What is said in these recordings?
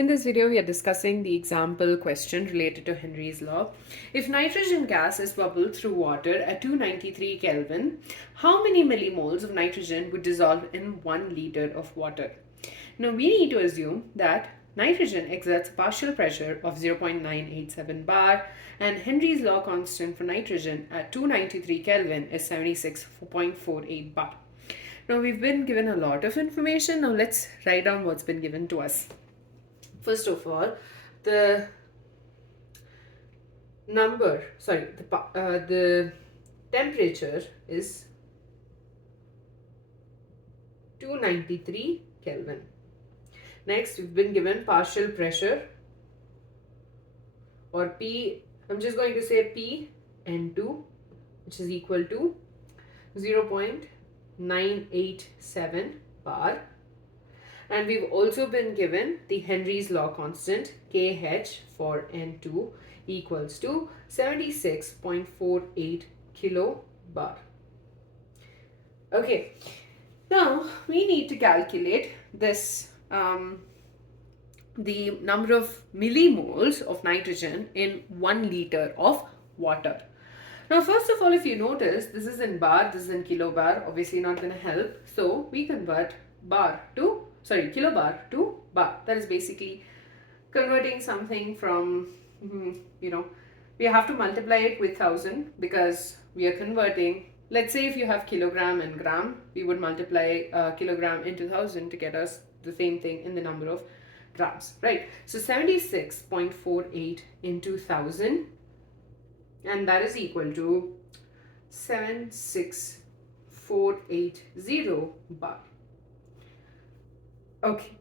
In this video, we are discussing the example question related to Henry's law. If nitrogen gas is bubbled through water at 293 Kelvin, how many millimoles of nitrogen would dissolve in 1 liter of water? Now, we need to assume that nitrogen exerts a partial pressure of 0.987 bar, and Henry's law constant for nitrogen at 293 Kelvin is 76.48 bar. Now, we've been given a lot of information. Now, let's write down what's been given to us. First of all, the temperature is 293 Kelvin. Next, we've been given partial pressure, or P, I'm just going to say Pn2, which is equal to 0.987 bar. And we've also been given the Henry's law constant, Kh for N2 equals to 76.48 kilobar. Okay, now we need to calculate this, the number of millimoles of nitrogen in 1 liter of water. Now, first of all, if you notice, this is in bar, this is in kilobar, obviously not going to help. So we convert kilobar to bar. That is basically converting something from, we have to multiply it with 1000 because we are converting. Let's say if you have kilogram and gram, we would multiply kilogram into 1000 to get us the same thing in the number of grams, right? So 76.48 into 1000, and that is equal to 76480 bar. Okay.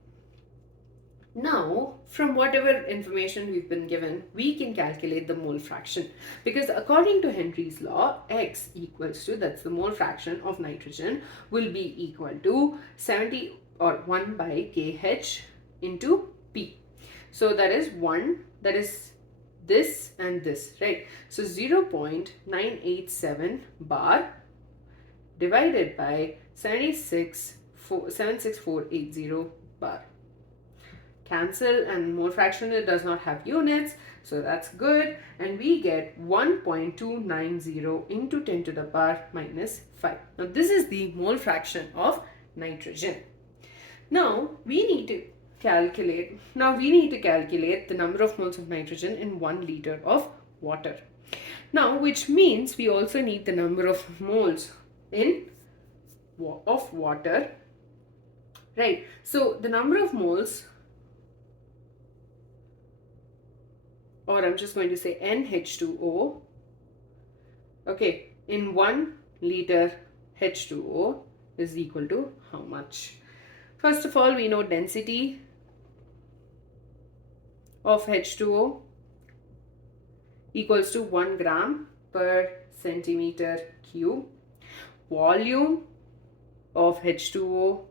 Now, from whatever information we've been given, we can calculate the mole fraction, because according to Henry's law, X equals to, that's the mole fraction of nitrogen, will be equal to 70 or 1 by Kh into P. So that is 1, that is this and this, right? So 0.987 bar divided by 76480 bar. Cancel, and mole fraction, it does not have units, so that's good, and we get 1.290 into 10 to the power minus 5. Now this is the mole fraction of nitrogen. Now we need to calculate the number of moles of nitrogen in 1 liter of water. Now, which means we also need the number of moles of water, right? So the number of moles, or I'm just going to say NH2O, okay, in 1 liter H2O is equal to how much? First of all, we know density of H2O equals to 1 gram per centimeter cube. Volume of H2O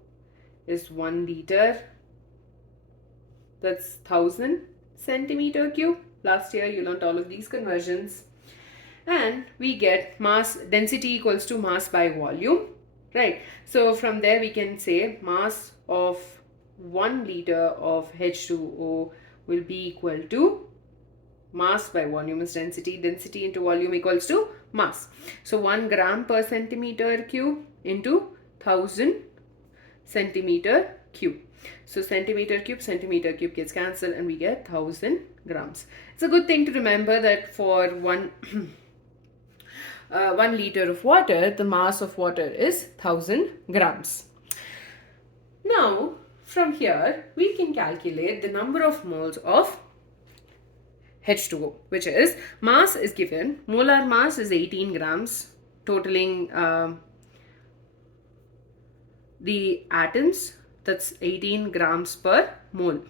is 1 liter, that's 1000 centimeter cube. Last year you learned all of these conversions, and we get mass density equals to mass by volume, right? So from there we can say mass of 1 liter of H2O will be equal to mass by volume is density into volume equals to mass. So 1 gram per centimeter cube into 1000 centimeter cube. So centimeter cube gets cancelled, and we get 1000 grams. It's a good thing to remember that for 1 liter of water, the mass of water is 1000 grams. Now, from here, we can calculate the number of moles of H2O, which is, mass is given, molar mass is 18 grams, totaling the atoms, that's 18 grams per mole.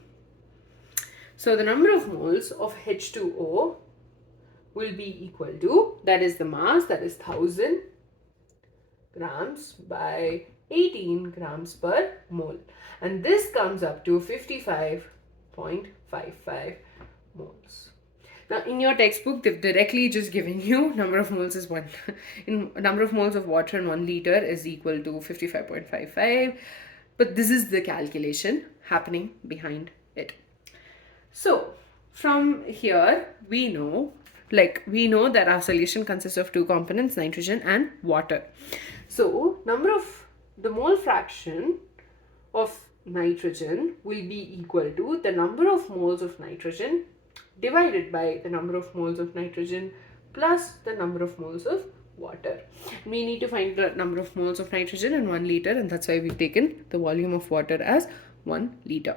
So the number of moles of H2O will be equal to, that is the mass, that is 1000 grams by 18 grams per mole, and this comes up to 55.55 moles. Now in your textbook, they've directly just given you number of moles is 1. In number of moles of water in 1 liter is equal to 55.55. But this is the calculation happening behind it. So from here we know that our solution consists of two components, nitrogen and water. So the mole fraction of nitrogen will be equal to the number of moles of nitrogen divided by the number of moles of nitrogen plus the number of moles of water. We need to find the number of moles of nitrogen in 1 liter, and that's why we've taken the volume of water as 1 liter.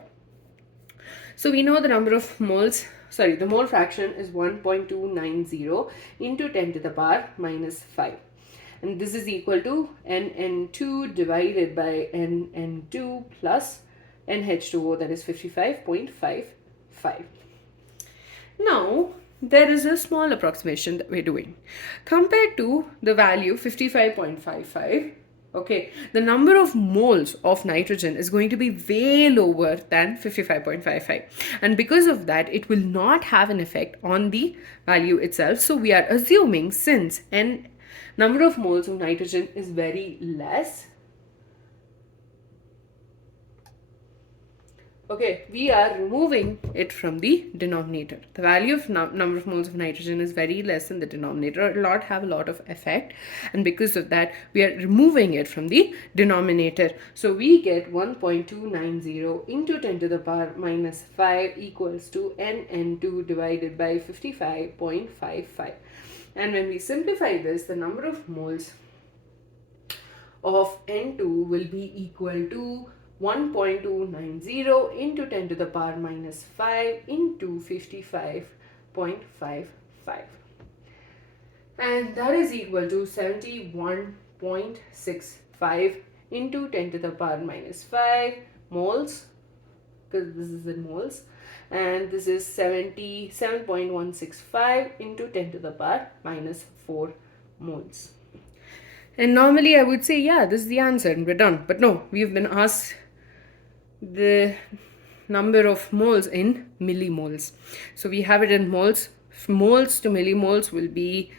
So we know the the mole fraction is 1.290 into 10 to the power minus 5. And this is equal to NN2 divided by NN2 plus NH2O, that is 55.55. Now, there is a small approximation that we're doing. Compared to the value 55.55, okay, the number of moles of nitrogen is going to be way lower than 55.55. And because of that, it will not have an effect on the value itself. So we are assuming, since number of moles of nitrogen is very less, okay, we are removing it from the denominator. The value of number of moles of nitrogen is very less in the denominator. It will not have a lot of effect, and because of that, we are removing it from the denominator. So we get 1.290 into 10 to the power minus 5 equals to NN2 divided by 55.55. And when we simplify this, the number of moles of N2 will be equal to 1.290 into 10 to the power minus 5 into 55.55. And that is equal to 71.65 into 10 to the power minus 5 moles, because this is in moles. And this is 77.165 into 10 to the power minus 4 moles. And normally I would say, yeah, this is the answer and we're done. But no, we've been asked the number of moles in millimoles. So we have it in moles. Moles to millimoles will be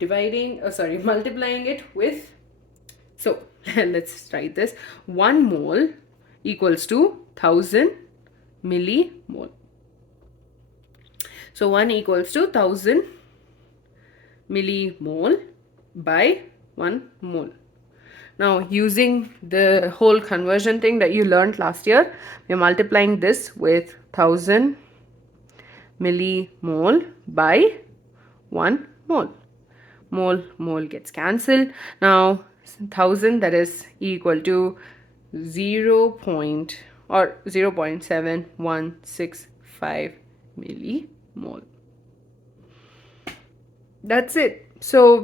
multiplying it with, so let's write this. 1 mole equals to 1000 millimole. So 1 equals to 1000 millimole by 1 mole. Now, using the whole conversion thing that you learned last year, we're multiplying this with 1000 millimole by 1 mole. Mole gets cancelled. Now, 1000, that is equal to 0.7165 millimole. That's it. So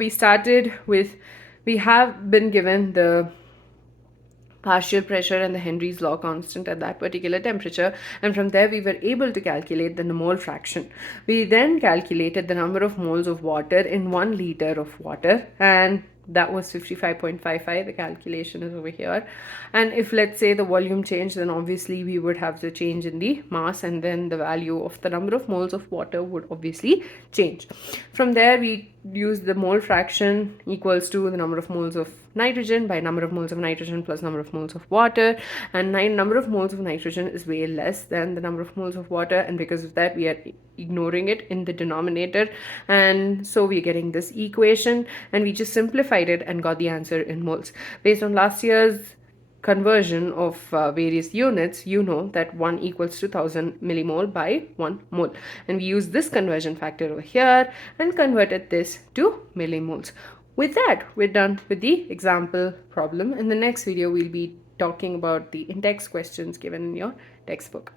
we have been given the partial pressure and the Henry's law constant at that particular temperature, and from there we were able to calculate the mole fraction. We then calculated the number of moles of water in 1 liter of water, and that was 55.55. The calculation is over here. And if, let's say, the volume changed, then obviously we would have the change in the mass, and then the value of the number of moles of water would obviously change. From there, we use the mole fraction equals to the number of moles of nitrogen by number of moles of nitrogen plus number of moles of water, and number of moles of nitrogen is way less than the number of moles of water, and because of that we are ignoring it in the denominator, and so we're getting this equation, and we just simplified it and got the answer in moles. Based on last year's conversion of various units, you know that 1 equals to 1000 millimole by 1 mole, and we use this conversion factor over here and converted this to millimoles. With that, we're done with the example problem. In the next video, we'll be talking about the in-text questions given in your textbook.